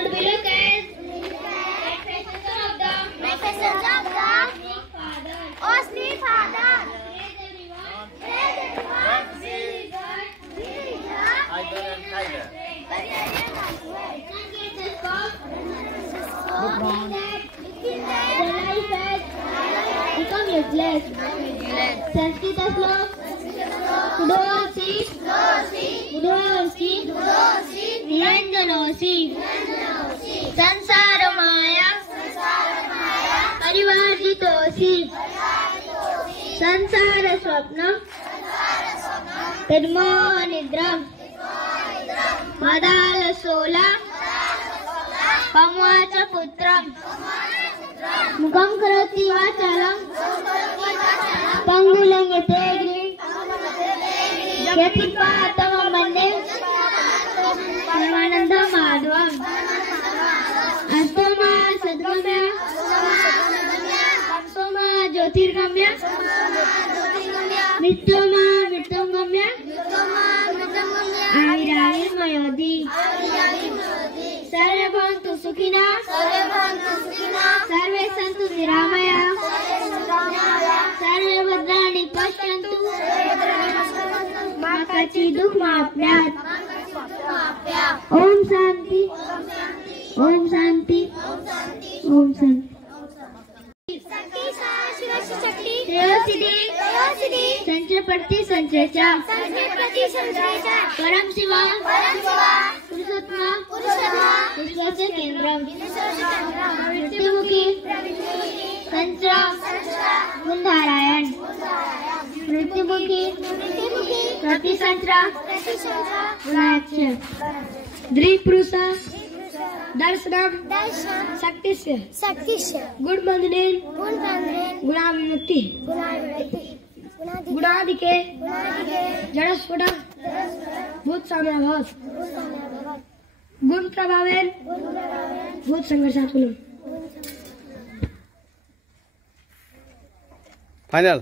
would we look at manifestations of the Osni Father. Praise everyone. See God. Either and either. The life has become useless. Sanskrit श्लोक उदोसी निरंजनोसी संसार माया परिवर्जितोसी संसार स्वप्नम तन्मोह निद्रम मदालसोला पमवाच पुत्रम मुखम करोति वाचालं पंगुलं यते यतिपातमं वन्दे परमानंद माधवम् अस्तो मा सद्गम्य तमसो मा ज्योतिर्गम्य मृत्यो मा मृत्युंगम्य आविराविर्मयोधि सर्वे भवन्तु सुखिनः सर्वे सन्तु निरामयाः सर्वे भद्राणि पश्यन्तु मा कश्चित् दुःखमाप्नुयात्। ओम शांति ओम शांति ओम शांति। संचय संचयचा परम शिवा पुरुषोत्तम विश्वाचे केंद्रम मृत्युमुखी संचय गुणधारायण मृत्युमुखी प्रतिसंचय गुणाक्ष द्विपुरुष दर्शनम शक्तिस्य गुणबंधनेन गुणाविमुक्ति गुणादिके जड़स्फुट भूत साम्यभाव गुण प्रभावेन भूत संघर्षात्मक। फाइनल।